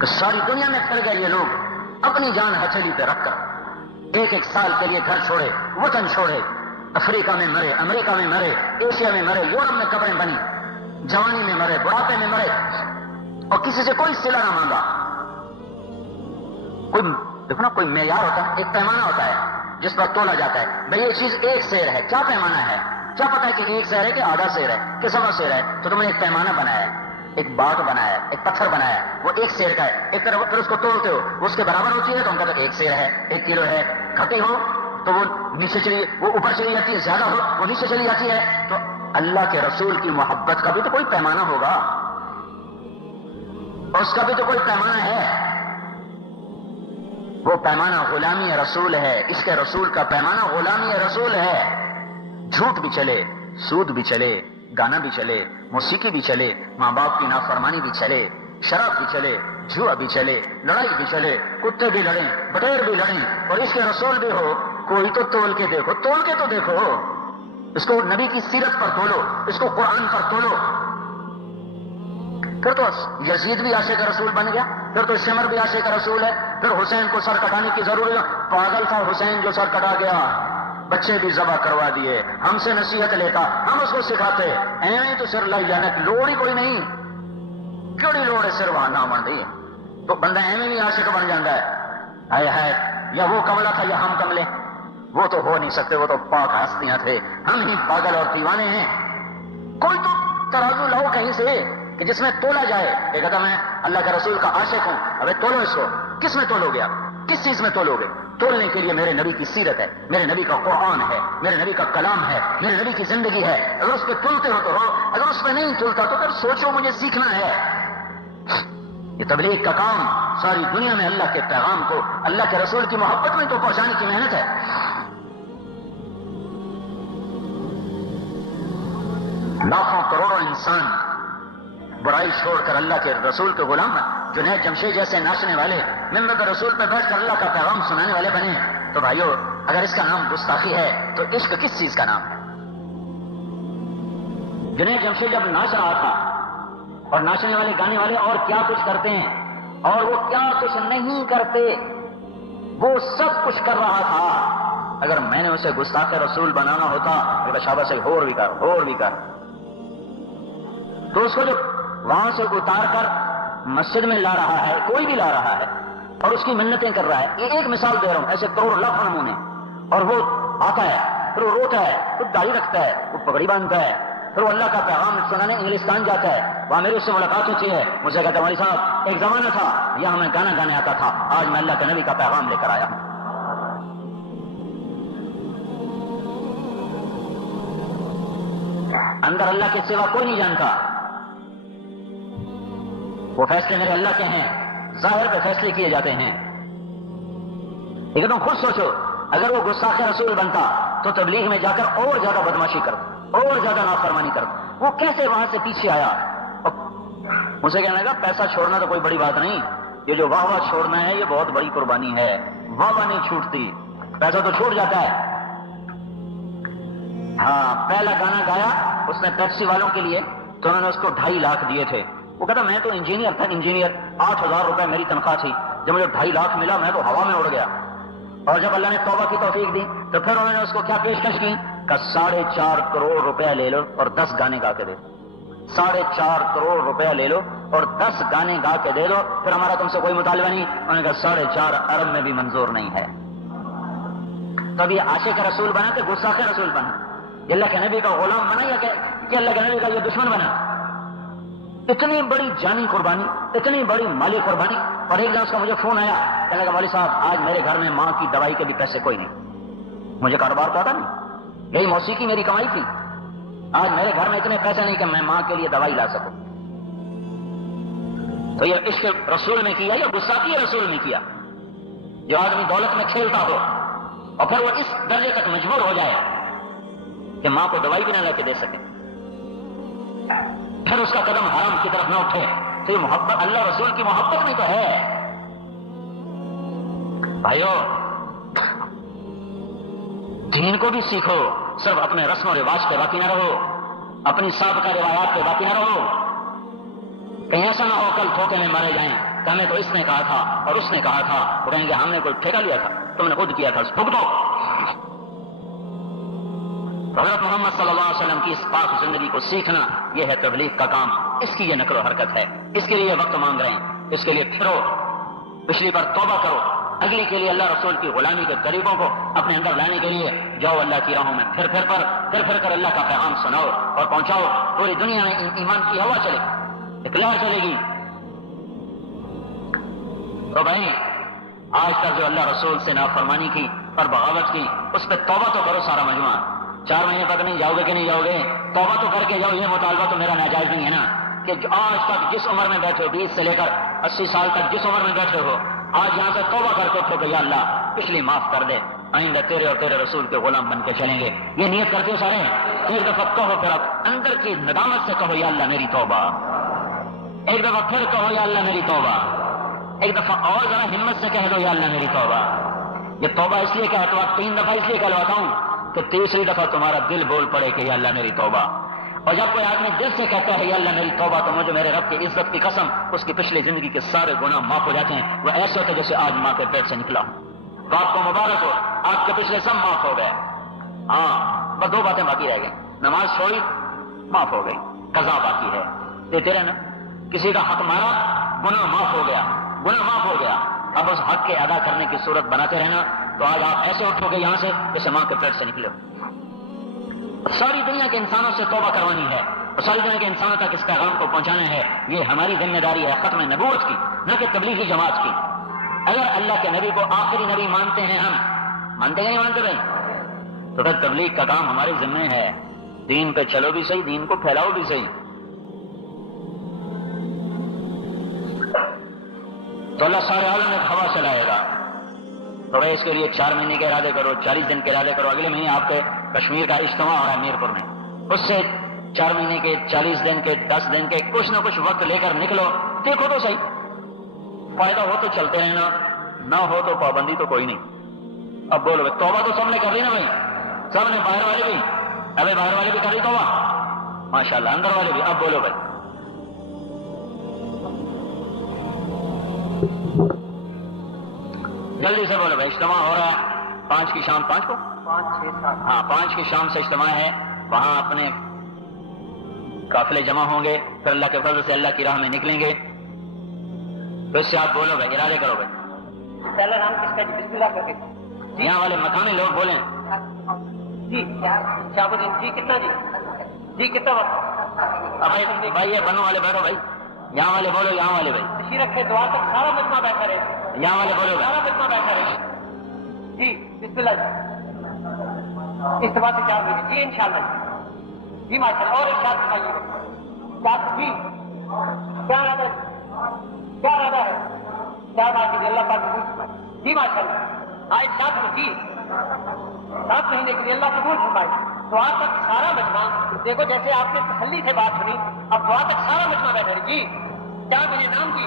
کہ ساری دنیا میں پھر گئے یہ لوگ اپنی جان ہتھیلی پہ رکھ کر ایک ایک سال کے لیے گھر چھوڑے، وطن چھوڑے، افریقہ میں مرے، امریکہ میں مرے، ایشیا میں مرے، یورپ میں قبریں بنی، جوانی میں مرے، بڑھاپے میں مرے، اور کسی سے کوئی صلہ نہ مانگا۔ کوئی دیکھو نا، کوئی معیار ہوتا ہے، ایک پیمانہ ہوتا ہے جس پر تولا جاتا ہے، بھئی یہ چیز ایک سیر ہے، کیا پیمانہ ہے؟ کیا پتا ہے کہ ایک سیر ہے کہ آدھا سیر ہے کہ سوا سیر ہے؟ تو تم نے ایک پیمانہ بنایا ہے، ایک باٹ بنایا ہے، ایک پتھر بنایا ہے، وہ ایک سیر کا ہے، ایک طرف پھر اس کو تولتے ہو، وہ اس کے برابر ہوتی ہے تو ہم کہتے ہیں ایک سیر ہے، 1 کلو ہے، گھٹے ہو تو وہ نیچے چلی، وہ اوپر چلی جاتی ہے، زیادہ ہو وہ نیچے چلی جاتی ہے۔ تو اللہ کے رسول کی محبت کا بھی تو کوئی پیمانہ ہوگا، اور اس کا بھی تو کوئی پیمانہ ہے۔ وہ پیمانہ غلامی رسول ہے، عشق رسول کا پیمانہ غلامی رسول ہے۔ جھوٹ بھی چلے، سود بھی چلے، گانا بھی چلے، موسیقی بھی چلے، ماں باپ کی نافرمانی بھی چلے، شراب بھی چلے، جوا بھی چلے، لڑائی بھی چلے، کتے بھی لڑیں، بٹیر بھی لڑیں، اور عشق رسول بھی ہو، کوئی تو تول کے دیکھو، تول کے تو دیکھو، اس کو نبی کی سیرت پر تولو، اس کو قرآن پر تولو۔ پھر تو یزید بھی عاشق رسول بن گیا، پھر تو شمر بھی عاشق رسول ہے، پھر حسین کو سر کٹانے کی ضرورت ہے، پاگل تھا حسین جو سر کٹا گیا، بچے بھی ذبح کروا دیے، ہم سے نصیحت لیتا، ہم اس کو سکھاتے، ایویں تو سر لائی جانے کی لوڑ ہی کوئی نہیں، کیڑی لوڑ ہے سر وہاں نہ بن رہی ہے، تو بندہ ایویں بھی عاشق بن جاتا ہے۔ ہائے ہائے، یا وہ کملا تھا یا ہم کملے، وہ تو ہو نہیں سکتے، وہ تو پاک ہستیاں تھے، ہم ہی پاگل اور دیوانے ہیں۔ کوئی تو ترازو لاؤ کہیں سے کہ جس میں تولا جائے۔ یہ کہتا میں اللہ کے رسول کا عاشق ہوں، ابے تولو اس کو، کس میں تولو گے آپ؟ کس چیز میں تولو گے؟ تولنے کے لیے میرے نبی کی سیرت ہے، میرے نبی کا قرآن ہے، میرے نبی کا کلام ہے، میرے نبی کی زندگی ہے۔ اگر اس پہ تلتے ہو تو ہو، اگر اس پہ نہیں تلتا تو پھر سوچو مجھے سیکھنا ہے۔ یہ تبلیغ کا کام ساری دنیا میں اللہ کے پیغام کو اللہ کے رسول کی محبت میں تو پہنچانے کی محنت ہے۔ لاکھوں کروڑوں انسان برائی چھوڑ کر اللہ کے رسول کے غلام، جنید جمشید جیسے ناچنے والے ممبر کے رسول پہ بیٹھ کر اللہ کا پیغام سنانے والے بنے، تو بھائیو اگر اس کا نام گستاخی ہے تو عشق کس چیز کا نام ہے؟ جنید جمشید جب ناچ رہا تھا، اور ناچنے والے گانے والے اور کیا کچھ کرتے ہیں اور وہ کیا کچھ نہیں کرتے، وہ سب کچھ کر رہا تھا۔ اگر میں نے اسے گستاخ رسول بنانا ہوتا کہ شاباش سے اور بھی کر، تو اس کو جو وہاں سے اتار کر مسجد میں لا رہا ہے، کوئی بھی لا رہا ہے اور اس کی منتیں کر رہا ہے، یہ ایک مثال دے رہا ہوں، ایسے کروڑ لاکھ نمونے، اور وہ آتا ہے، پھر وہ روتا ہے، پھر داڑھی رکھتا ہے، وہ پگڑی باندھتا ہے، پھر وہ اللہ کا پیغام سنانے انگلستان جاتا ہے، وہاں میری اس سے ملاقات ہوتی ہے، مجھے کہتا ہے ہماری صاحب ایک زمانہ تھا یہاں میں گانا گانے آتا تھا، آج میں اللہ کے نبی کا پیغام لے کر آیا ہوں۔ اندر اللہ کے سوا کوئی نہیں جانتا، وہ فیصلے میرے اللہ کے ہیں، ظاہر پہ فیصلے کیے جاتے ہیں۔ لیکن تم خود سوچو، اگر وہ گستاخ رسول بنتا تو تبلیغ میں جا کر اور زیادہ بدماشی کرتا، اور زیادہ نافرمانی کرتا۔ وہ کیسے وہاں سے پیچھے آیا؟ مجھے کہنے لگا پیسہ چھوڑنا تو کوئی بڑی بات نہیں، یہ جو واہ واہ چھوڑنا ہے یہ بہت بڑی قربانی ہے، واہ واہ نہیں چھوٹتی، پیسہ تو چھوٹ جاتا ہے۔ ہاں، پہلا گانا گایا اس نے پیپسی والوں کے لیے تو انہوں نے اس کو 2.5 لاکھ دیے تھے۔ وہ کہتا میں تو انجینئر تھا، انجینئر 8,000 روپے میری تنخواہ تھی، جب مجھے 2.5 لاکھ ملا میں تو ہوا میں اڑ گیا۔ اور جب اللہ نے توبہ کی توفیق دی تو پھر انہوں نے اس کو کیا پیشکش کی کہ 4.5 کروڑ روپیہ لے لو اور 10 گانے گا کے دے دو، 4.5 کروڑ روپیہ لے لو اور 10 گانے گا کے دے دو، پھر ہمارا تم سے کوئی مطالبہ نہیں۔ انہوں نے کہا 4.5 ارب میں بھی منظور نہیں ہے۔ تب یہ عاشق رسول بنا کہ گستاخ رسول بنا؟ یہ اللہ کے نبی کا غلام بنا یا کہ اللہ کے نبی کا یہ دشمن بنا؟ اتنی بڑی جانی قربانی، اتنی بڑی مالی قربانی۔ اور ایک دن اس کا مجھے فون آیا، کہنے لگا مولوی صاحب آج میرے گھر میں ماں کی دوائی کے بھی پیسے کوئی نہیں، مجھے کاروبار تو آتا نہیں، یہی موسیقی میری کمائی تھی، آج میرے گھر میں اتنے پیسے نہیں کہ میں ماں کے لیے دوائی لا سکوں۔ تو یہ عشق رسول میں کیا یا گستاخی رسول میں کیا؟ جو آدمی دولت میں کھیلتا ہو اور پھر وہ اس درجے تک مجبور ہو جائے کہ ماں کو دوائی بھی نہ لا کے دے سکے، پھر اس کا قدم حرام کی طرف نہ اٹھے، تو یہ محبت اللہ رسول کی محبت میں تو ہے۔ بھائیو دین کو بھی سیکھو، صرف اپنے رسم و رواج پہ باقی نہ رہو، اپنی سابقہ روایات پہ باقی نہ رہو، کہیں ایسا نہ ہو کل دھوکے میں مارے جائیں۔ کہ ہمیں تو اس نے کہا تھا اور اس نے کہا تھا، وہ کہیں گے ہم نے کوئی ٹھیکہ لیا تھا، تم نے خود کیا تھا، بھگتو۔ حضرت محمد صلی اللہ علیہ وسلم کی اس پاک زندگی کو سیکھنا، یہ ہے تبلیغ کا کام، اس کی یہ نقل و حرکت ہے، اس کے لیے وقت مانگ رہے ہیں، اس کے لیے پھرو، پچھلی پر توبہ کرو، اگلی کے لیے اللہ رسول کی غلامی کے طریقوں کو اپنے اندر لانے کے لیے جاؤ اللہ کی راہوں میں، پھر کر اللہ کا پیغام سناؤ اور پہنچاؤ، پوری دنیا میں ایمان کی ہوا چلے، ایک لہر چلے گی۔ تو بھائی آج تک جو اللہ رسول سے نافرمانی کی اور بغاوت کی، اس پہ توبہ تو کرو سارا مجموعہ۔ 4 مہینے تک نہیں جاؤ گے کہ نہیں جاؤ گے؟ توبہ تو کر کے جاؤ، یہ مطالبہ تو میرا ناجائز نہیں ہے نا کہ آج تک جس عمر میں بیٹھے ہو، 20 سے لے کر 80 سال تک جس عمر میں بیٹھے ہو، آج یہاں سے توبہ کر کے اٹھو کہ یا اللہ پچھلی معاف کر دے، آئندہ تیرے اور تیرے رسول کے غلام بن کے چلیں گے۔ یہ نیت کرتے ہو سارے؟ ایک دفعہ کہو، پھر اب اندر کی ندامت سے کہو یا اللہ میری توبہ، ایک دفعہ پھر کہو یا اللہ میری توبہ، ایک دفعہ اور ذرا ہمت سے کہہ دو یا اللہ میری توبہ۔ یہ توبہ اس لیے کہتا ہوں، 3 دفعہ اس لیے کہلواتا ہوں کہ تیسری دفعہ تمہارا دل بول پڑے کہ یا اللہ میری توبہ۔ اور جب کوئی آدمی دل سے کہتا ہے یا اللہ میری توبہ، تو مجھے میرے رب کی عزت کی قسم اس کی پچھلی زندگی کے سارے گناہ معاف ہو جاتے ہیں، وہ ایسے ہوتے جیسے آج ماں کے پیٹ سے نکلا ہوں۔ تو آپ کو مبارک ہو، آپ کے پچھلے سب معاف ہو گئے۔ ہاں بس 2 باتیں باقی رہ گئی، نماز چھوڑی معاف ہو گئی، قضا باقی ہے، دیتے رہنا، کسی کا حق مارا گناہ معاف ہو گیا، گناہ معاف ہو گیا، اب اس حق کے ادا کرنے کی صورت بناتے رہنا۔ تو آج آپ ایسے اٹھو گے یہاں سے جیسے ماں کے پیٹ سے نکلے ہو۔ ساری دنیا کے انسانوں سے توبہ کروانی ہے اور ساری دنیا کے انسانوں تک اس پیغام کو پہنچانا ہے، یہ ہماری ذمہ داری ہے، ختم نبوت کی، نہ کہ تبلیغی جماعت کی۔ اگر اللہ کے نبی کو آخری نبی مانتے ہیں، ہم مانتے ہیں نہیں مانتے بھائی، تو پھر تبلیغ کا کام ہماری ذمہ ہے، دین پہ چلو بھی صحیح، دین کو پھیلاؤ بھی صحیح۔ تو اللہ سارے عالم میں ہوا چلائے گا، تو بھائی اس کے لیے 4 مہینے کے ارادے کرو، 40 دن کے ارادے کرو۔ اگلے مہینے آپ کے کشمیر کا اجتماع ہو رہا ہے میرپور میں، اس سے 4 مہینے کے، 40 دن کے، 10 دن کے کچھ نہ کچھ وقت لے کر نکلو، دیکھو تو صحیح، فائدہ ہو تو چلتے رہنا، نہ ہو تو پابندی تو کوئی نہیں۔ اب بولو بھائی توبہ تو سب نے کر لی نا بھائی، سب نے، باہر والے بھی، ابھی باہر والے بھی کر لی توبہ ماشاء اللہ، اندر والے بھی۔ اب بولو بھائی جلدی سے بولو بھائی، اجتماع ہو رہا ہے 5 کی شام، 5 کو 5 6 7 ہاں 5 کی شام سے اجتماع ہے، وہاں اپنے قافلے جمع ہوں گے، پھر اللہ کے فضل سے اللہ کی راہ میں نکلیں گے۔ تو اس سے آپ بولو بھائی، ارادے کرو بھائی۔ پہلا نام کس کا جی؟ بسم اللہ کر کے یہاں والے مقامی لوگ بولیں جی، شاہب الدین جی، کتنا جی؟ جی کتنا وقت؟ بھائی یہ بنو والے بیٹھو بھائی، یہاں والے بولو، یہاں والے بھائی تشریف رکھے، دعا تک سارا مجمع بیٹھا رہے، یہاں والے بولو، سارا مجمع بیٹھا رہے جی۔ بسم اللہ جی، اجتماع سے 4 مہینے جی انشاءاللہ جی ماشاء اللہ۔ اور ارشاد فرمائیے جی، کیا ارادہ ہے؟ کیا ارادہ ہے؟ 4 ماہ کے اللہ پاک قبول فرمائے جی ماشاء اللہ۔ آج 7 میں جی 7 مہینے کے لیے اللہ قبول فرمائے۔ دعا تک سارا مجمع، دیکھو جیسے آپ نے تسلی سے بات سنی، اب دعا تک سارا مجمع بیٹھا رہے جی۔ 4 مہینے نام کی،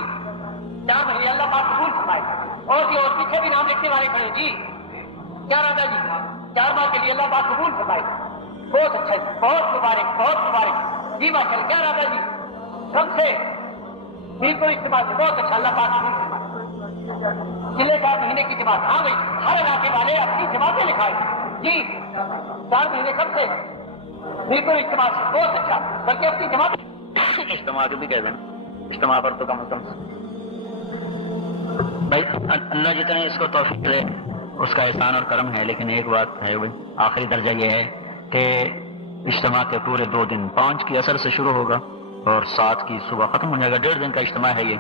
4 مہینے اللہ پاک قبول فرمائے۔ اور جی اور پیچھے بھی نام لکھنے والے کھڑے جی، کیا ارادہ جی؟ 4 ماہ کے لیے اللہ پاک قبول فرمائے، بہت اچھا جی، بہت مبارک، بہت مبارک جی ماشاء اللہ۔ کیا ارادہ جی؟ سب سے بالکل اجتماع سے، بہت اچھا، اللہ پاک قبول فرمائے۔ پچھلے 4 مہینے کی جماعت، ہاں بھائی ہر علاقے والے اپنی جماعتیں لکھائے جی، 4 مہینے سب سے بالکل اجتماع سے، بہت اچھا، بلکہ اپنی جماعت اجتماع بھی کہہ دیں، اجتماع پر تو کم از کم بھائی اللہ جتنے اس کو توفیق دے اس کا احسان اور کرم ہے۔ لیکن ایک بات ہے بھائی، آخری درجہ یہ ہے کہ اجتماع کے پورے 2 دن، 5 کی عصر سے شروع ہوگا اور 7 کی صبح ختم ہو جائے گا، 1.5 دن کا اجتماع ہے یہ،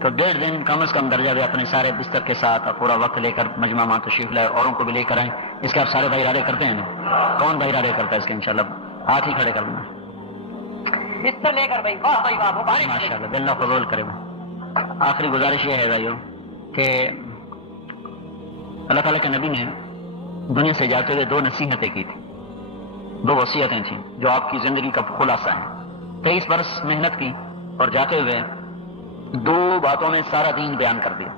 تو 1.5 دن کم از کم درجہ بھی اپنے سارے بستر کے ساتھ اور پورا وقت لے کر مجمع میں تشریف لائے، اوروں کو بھی لے کر آئیں۔ اس کے آپ سارے بھائی ارادے کرتے ہیں نا؟ کون بھائی ارادے کرتا ہے اس کے؟ انشاءاللہ ہاتھ ہی کھڑے کر دوں بستر لے کر بھائی، واہ بھائی واہ، مبارک ماشاءاللہ، دل نہ قبول کرے۔ آخری گزارش یہ ہے بھائیو کہ اللہ تعالیٰ کے نبی نے دنیا سے جاتے ہوئے 2 نصیحتیں کی تھی، 2 وصیتیں تھیں جو آپ کی زندگی کا خلاصہ ہیں۔ 23 برس محنت کی اور جاتے ہوئے 2 باتوں میں سارا دین بیان کر دیا۔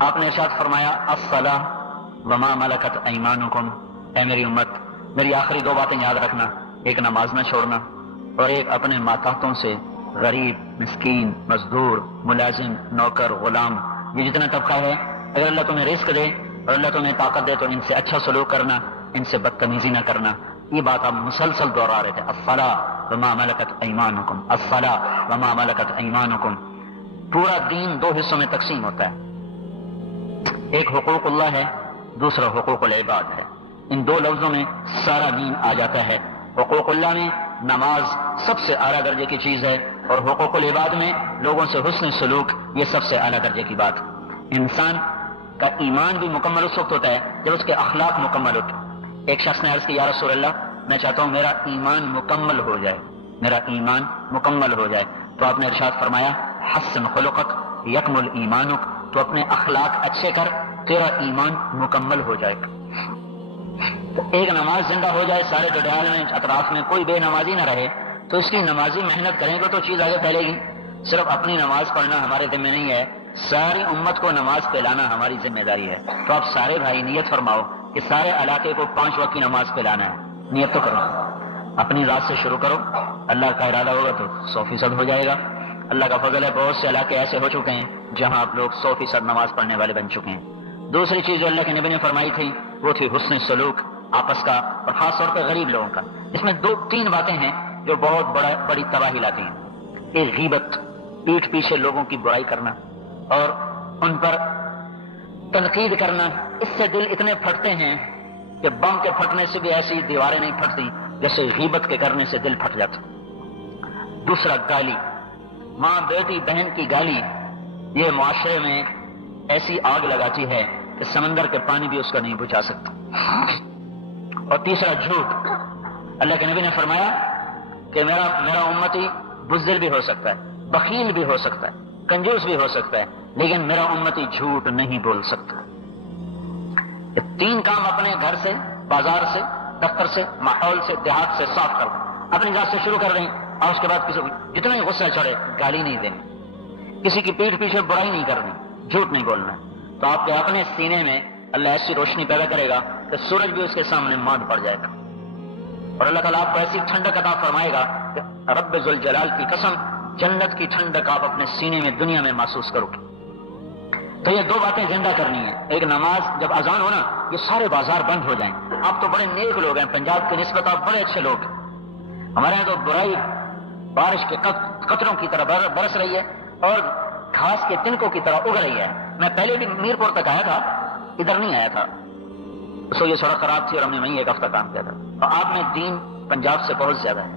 آپ نے ارشاد فرمایا الصلاۃ وما ملکت ایمانکم، اے میری امت میری آخری 2 باتیں یاد رکھنا، ایک نماز نہ چھوڑنا اور ایک اپنے ماتحتوں سے غریب، مسکین، مزدور، ملازم، نوکر، غلام، یہ جتنا طبقہ ہے، اگر اللہ تمہیں رزق دے اور اللہ تمہیں طاقت دے تو ان سے اچھا سلوک کرنا، ان سے بدتمیزی نہ کرنا. یہ بات آپ مسلسل دوہرا رہے تھے. الصلاۃ وما ملکت ایمانکم، الصلاۃ وما ملکت ایمانکم. پورا دین دو حصوں میں تقسیم ہوتا ہے، ایک حقوق اللہ ہے، دوسرا حقوق العباد ہے. ان دو لفظوں میں سارا دین آ جاتا ہے. حقوق اللہ میں نماز سب سے اعلیٰ درجے کی چیز ہے، اور حقوق العباد میں لوگوں سے حسن سلوک، یہ سب سے اعلیٰ درجے کی بات. انسان کا ایمان بھی مکمل اس وقت ہوتا ہے جب اس کے اخلاق مکمل ہوتے. ایک شخص نے عرض کی یا رسول اللہ میں چاہتا ہوں میرا ایمان مکمل ہو جائے، میرا ایمان مکمل ہو جائے. تو آپ نے ارشاد فرمایا حسن خلقک یکمل ایمانک، تو اپنے اخلاق اچھے کر، تیرا ایمان مکمل ہو جائے گا. تو ایک نماز زندہ ہو جائے سارے ڈڈیال میں، اطراف میں کوئی بے نمازی نہ رہے، تو اس کی نمازی محنت کریں گے تو چیز آگے پھیلے گی. صرف اپنی نماز پڑھنا ہمارے ذمہ نہیں ہے، ساری امت کو نماز پلانا ہماری ذمہ داری ہے. تو آپ سارے بھائی نیت فرماؤ کہ سارے علاقے کو 5 وقت کی نماز پلانا ہے. نیت تو کرو، اپنی رات سے شروع کرو، اللہ کا ارادہ ہوگا تو 100% ہو جائے گا. اللہ کا فضل ہے بہت سے علاقے ایسے ہو چکے ہیں جہاں آپ لوگ 100% نماز پڑھنے والے بن چکے ہیں. دوسری چیز جو اللہ کے نبی نے فرمائی تھی وہ تھی حسن سلوک آپس کا، اور خاص طور پہ غریب لوگوں کا. اس میں 2-3 باتیں ہیں جو بہت بڑی تباہی لاتی ہیں. ایک غیبت، پیٹھ پیچھے لوگوں کی برائی کرنا اور ان پر تنقید کرنا. اس سے دل اتنے پھٹتے ہیں کہ بم کے پھٹنے سے بھی ایسی دیواریں نہیں پھٹتی جیسے غیبت کے کرنے سے دل پھٹ جاتا. دوسرا گالی، ماں بیٹی بہن کی گالی، یہ معاشرے میں ایسی آگ لگاتی ہے کہ سمندر کے پانی بھی اس کا نہیں بجھا سکتا. اور تیسرا جھوٹ. اللہ کے نبی نے فرمایا کہ میرا امتی بزدل بھی ہو سکتا ہے، بخیل بھی ہو سکتا ہے، کنجوس بھی ہو سکتا ہے، لیکن میرا امتی جھوٹ نہیں بول سکتا. یہ 3 کام اپنے گھر سے، بازار سے، دفتر سے، ماحول سے، دیہات سے صاف کر دیں. اپنی ذات سے شروع کر دیں اور اس کے بعد کسی کو جتنا ہی غصہ چڑھے گالی نہیں دینی، کسی کی پیٹھ پیچھے برائی نہیں کرنی، جھوٹ نہیں بولنا. تو آپ کے اپنے سینے میں اللہ ایسی روشنی پیدا کرے گا کہ سورج بھی اس کے سامنے ماند پڑ جائے گا، اور اللہ تعالیٰ آپ کو ایسی ٹھنڈک عطا فرمائے گا کہ رب ذوالجلال کی قسم جنت کی ٹھنڈک آپ اپنے سینے میں دنیا میں محسوس کرو گے. تو یہ 2 باتیں زندہ کرنی ہیں. ایک نماز، جب اذان ہو نا یہ سارے بازار بند ہو جائیں. آپ تو بڑے نیک لوگ ہیں، پنجاب کی نسبت آپ بڑے اچھے لوگ ہیں. ہمارے یہاں تو برائی بارش کے قطروں کی طرح برس رہی ہے اور گھاس کے تنکوں کی طرح اگ رہی ہے. میں پہلے بھی میرپور تک آیا تھا، ادھر نہیں آیا تھا، سو یہ سڑک خراب تھی اور ہم نے وہیں 1 ہفتہ کام کیا تھا. اور آپ میں دین پنجاب سے بہت زیادہ ہے،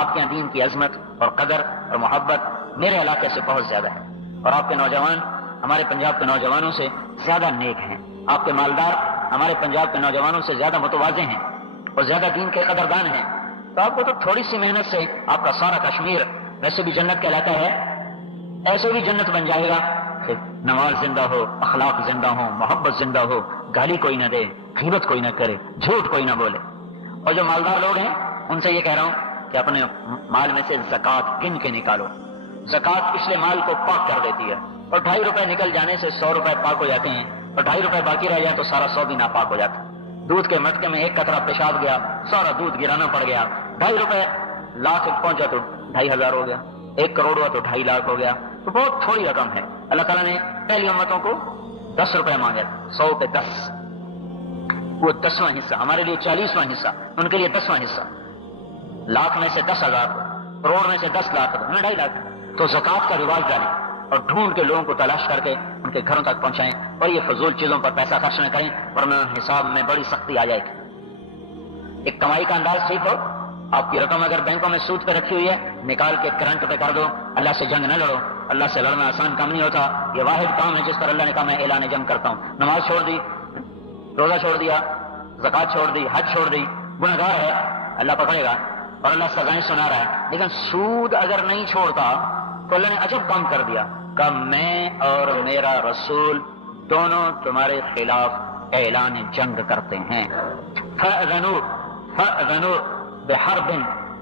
آپ کے یہاں دین کی عظمت اور قدر اور محبت میرے علاقے سے بہت زیادہ ہے. اور آپ کے نوجوان ہمارے پنجاب کے نوجوانوں سے زیادہ نیک ہیں، آپ کے مالدار ہمارے پنجاب کے نوجوانوں سے زیادہ متواضع ہیں اور زیادہ دین کے قدردان ہیں. تو آپ کو تو تھوڑی سی محنت سے آپ کا سارا کشمیر ویسے بھی جنت کہلاتا ہے، ایسے بھی جنت بن جائے گا کہ نماز زندہ ہو، اخلاق زندہ ہو، محبت زندہ ہو، گالی کوئی نہ دے، غیبت کوئی نہ کرے، جھوٹ کوئی نہ بولے. اور جو مالدار لوگ ہیں ان سے یہ کہہ رہا ہوں کہ اپنے مال میں سے زکوٰۃ گن کے نکالو. زکوٰۃ پچھلے مال کو پاک کر دیتی ہے، اور 2.5 روپے نکل جانے سے 100 روپے پاک ہو جاتے ہیں، اور 2.5 روپے باقی رہ جائیں تو سارا 100 بھی ناپاک ہو جاتا ہے. دودھ کے مٹکے میں 1 قطرہ پیشاب گیا، سارا دودھ گرانا پڑ گیا. 2.5 روپے لاکھ پہنچا تو 2,500 ہو گیا، 1 کروڑ ہوا تو 2.5 لاکھ ہو گیا. تو بہت تھوڑی رقم ہے. اللہ تعالیٰ نے پہلی امتوں کو 10 روپے مانگے، 100 پہ 10، وہ 10واں حصہ ہمارے لیے 40واں حصہ، ان کے لیے 10واں حصہ. لاکھ میں سے 10,000، کروڑ میں سے 10 لاکھ، 2.5 لاکھ. تو زکوٰۃ کا رواج ڈالیں اور ڈھونڈ کے لوگوں کو تلاش کر کے ان کے گھروں تک پہنچائیں، اور یہ فضول چیزوں پر پیسہ خرچ نہ کریں ورنہ حساب میں بڑی سختی آ جائے گی. ایک کمائی کا انداز ٹھیک ہو، آپ کی رقم اگر بینکوں میں سود پہ رکھی ہوئی ہے نکال کے کرنٹ پہ کر دو. اللہ سے جنگ نہ لڑو، اللہ سے لڑنا آسان کام نہیں ہوتا. یہ واحد کام ہے جس پر اللہ نے کہا میں اعلان جنگ کرتا ہوں. نماز چھوڑ دی، روزہ چھوڑ دیا، زکوٰۃ چھوڑ دی، حج چھوڑ دی، گنہگار ہے، اللہ پکڑے گا اور اللہ سزائیں سنا رہا ہے. لیکن سود اگر نہیں چھوڑتا تو اللہ نے عجب کام کر دیا، کہ میں اور میرا رسول دونوں تمہارے خلاف اعلان جنگ کرتے ہیں. فَأْذَنُوا بِحَرْبٍ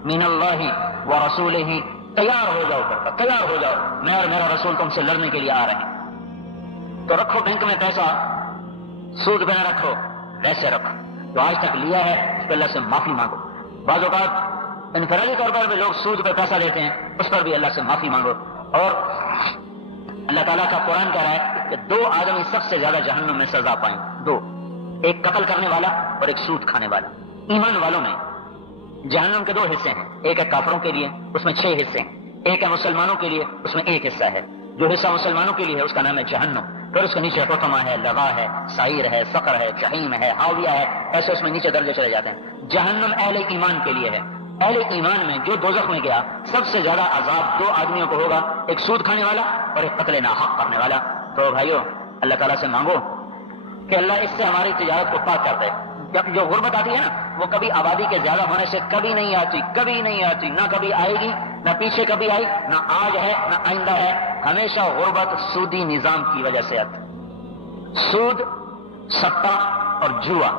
مِّنَ اللَّهِ وَرَسُولِهِ، تیار ہو جاؤ، تیار ہو جاؤ، میں اور میرا رسول تم سے لڑنے کے لیے آ رہے ہیں. تو رکھو بینک میں پیسہ، سود پہ نہ رکھو، ویسے رکھو. جو آج تک لیا ہے اس پہ اللہ سے معافی مانگو. بعض اوقات انفرادی طور پر بھی لوگ سود پہ پیسہ دیتے ہیں، اس پر بھی اللہ سے معافی مانگو. اور اللہ تعالیٰ کا قرآن کہہ رہا ہے کہ 2 آدمی سب سے زیادہ جہنم میں سزا پائیں، 2، ایک قتل کرنے والا اور ایک سود کھانے والا. ایمان والوں میں جہنم کے 2 حصے ہیں، ایک ہے کافروں کے لیے، اس میں 6 حصے ہیں، ایک ہے مسلمانوں کے لیے، اس میں 1 حصہ ہے. جو حصہ مسلمانوں کے لیے ہے اس کا نام ہے جہنم، پھر اس کے نیچے حطمہ ہے، لغا ہے، سعیر ہے، سقر ہے، جحیم ہے، حاویہ ہے، ایسے اس میں نیچے درجے چلے جاتے ہیں. جہنم اہل ایمان کے لیے ہے. اہل ایمان میں جو دوزخ میں گیا سب سے زیادہ عذاب 2 آدمیوں کو ہوگا، ایک سود کھانے والا اور ایک قتل ناحق کرنے والا. تو بھائیو اللہ تعالیٰ سے مانگو کہ اللہ اس سے ہماری تجارت کو پاک کر دے. جب جو غربت آتی ہے نا وہ کبھی آبادی کے زیادہ ہونے سے کبھی نہیں آتی، نہ کبھی آئے گی، نہ پیچھے کبھی آئی، نہ آج ہے نہ آئندہ ہے. ہمیشہ غربت سودی نظام کی وجہ سے آتی. سود، سٹا اور جوا.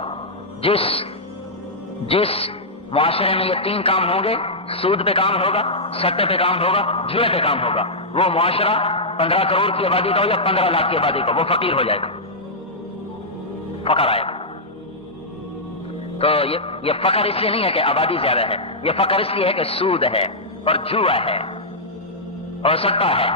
جس معاشرے میں یہ 3 کام ہوں گے، سود پہ کام ہوگا، سٹے پہ کام ہوگا، جوئے پہ کام ہوگا، وہ معاشرہ 15 کروڑ کی آبادی کا ہو یا 15 لاکھ کی آبادی کا، وہ فقیر ہو جائے گا، فقر آئے گا. تو یہ فقر اس لیے نہیں ہے کہ آبادی زیادہ ہے، یہ فقر اس لیے ہے کہ سود ہے اور جوا ہے اور سٹا ہے.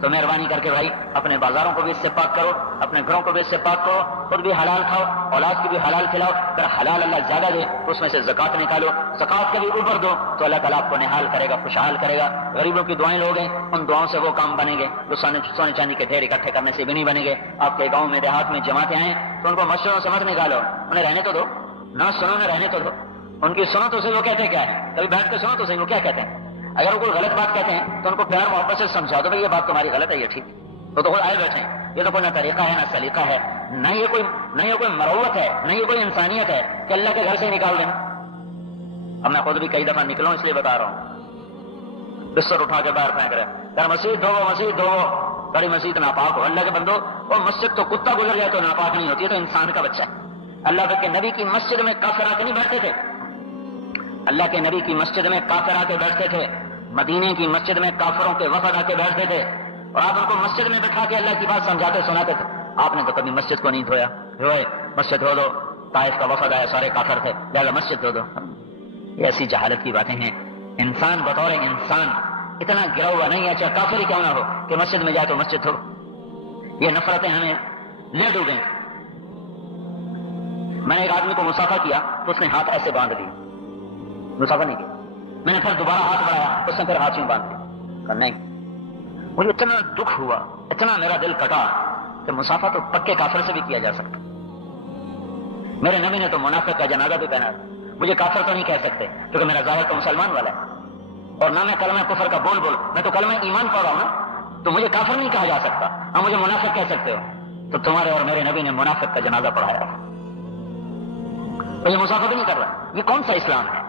تو مہربانی کر کے بھائی اپنے بازاروں کو بھی اس سے پاک کرو، اپنے گھروں کو بھی اس سے پاک کرو، خود بھی حلال کھاؤ، اولاد کی بھی حلال کھلاؤ. اگر حلال اللہ زیادہ دے تو اس میں سے زکات نکالو، زکات کا بھی اوپر دو تو اللہ تعالیٰ آپ کو نہال کرے گا، خوشحال کرے گا. غریبوں کی دعائیں لوگے، ان دعاؤں سے وہ کام بنے گے جو سونے چاندی کے ڈھیر اکٹھے کرنے سے بھی نہیں بنے گے. آپ کے گاؤں میں دیہات میں جماعتیں آئیں تو ان کو مشوروں سے مت نکالو، انہیں رہنے تو دو، نہ سنو نہ رہنے تو دو. ان کی سنو تو صحیح وہ کہتے کیا ہے، کبھی بیٹھ کے سنو تو صحیح وہ کیا کہتے ہیں. اگر وہ کوئی غلط بات کہتے ہیں تو ان کو پیار محبت سے سمجھا دو بھائی یہ بات تمہاری غلط ہے، یہ ٹھیک تو خود آئے بیٹھے. یہ تو کوئی نہ طریقہ ہے نہ سلیقہ ہے، نہ یہ کوئی مروت ہے، نہ یہ کوئی انسانیت ہے کہ اللہ کے گھر سے نکال دینا. اب میں خود بھی کئی دفعہ نکلوں اس لیے بتا رہا ہوں. بستر اٹھا کے باہر پھینک رہے، اگر مسجد دھو بڑی مسجد ناپاک ہو. اللہ کے بندو وہ مسجد تو کتا گزر جائے تو ناپاک نہیں ہوتی ہے، تو انسان کا بچہ ہے. اللہ کے نبی کی مسجد میں کافر آ کے نہیں بیٹھتے تھے، اللہ کے نبی کی مسجد میں کافر آ کے بیٹھتے تھے. مدینے کی مسجد میں کافروں کے وفد آ کے بیٹھتے تھے اور آپ ان کو مسجد میں بٹھا کے اللہ کی بات سمجھاتے سناتے تھے. آپ نے تو کبھی مسجد کو نہیں دھویا. دھوئے مسجد دھو دو، طائف کا وفد آیا سارے کافر تھے لہذا مسجد دھو دو. یہ ایسی جہالت کی باتیں ہیں. انسان بطور انسان اتنا گرا ہوا نہیں ہے، چاہے کافر ہی کیوں نہ ہو، کہ مسجد میں جائے تو مسجد دھو. یہ نفرتیں ہمیں لے ڈوبیں. میں نے ایک آدمی کو مسافہ کیا تو اس نے ہاتھ ایسے باندھ دی، مسافہ نہیں کیا. میں نے پھر دوبارہ ہاتھ بڑھایا، اس نے پھر ہاتھ یوں باندھ دیا. کہا نہیں. مجھے اتنا دکھ ہوا، اتنا میرا دل کٹا کہ مسافہ تو پکے کافر سے بھی کیا جا سکتا. میرے نبی نے تو منافق کا جنازہ بھی پہنا. مجھے کافر تو نہیں کہہ سکتے کیونکہ میرا ظاہر تو مسلمان والا ہے اور نہ میں کلمہ کفر کا بول میں تو کلمہ ایمان پڑھ رہا ہوں نا، تو مجھے کافر نہیں کہا جا سکتا. ہاں مجھے منافق کہہ سکتے ہو. تو تمہارے اور میرے نبی نے منافق کا جنازہ پڑھایا. تو یہ مسافہ بھی نہیں کر رہا. یہ کون سا اسلام ہے؟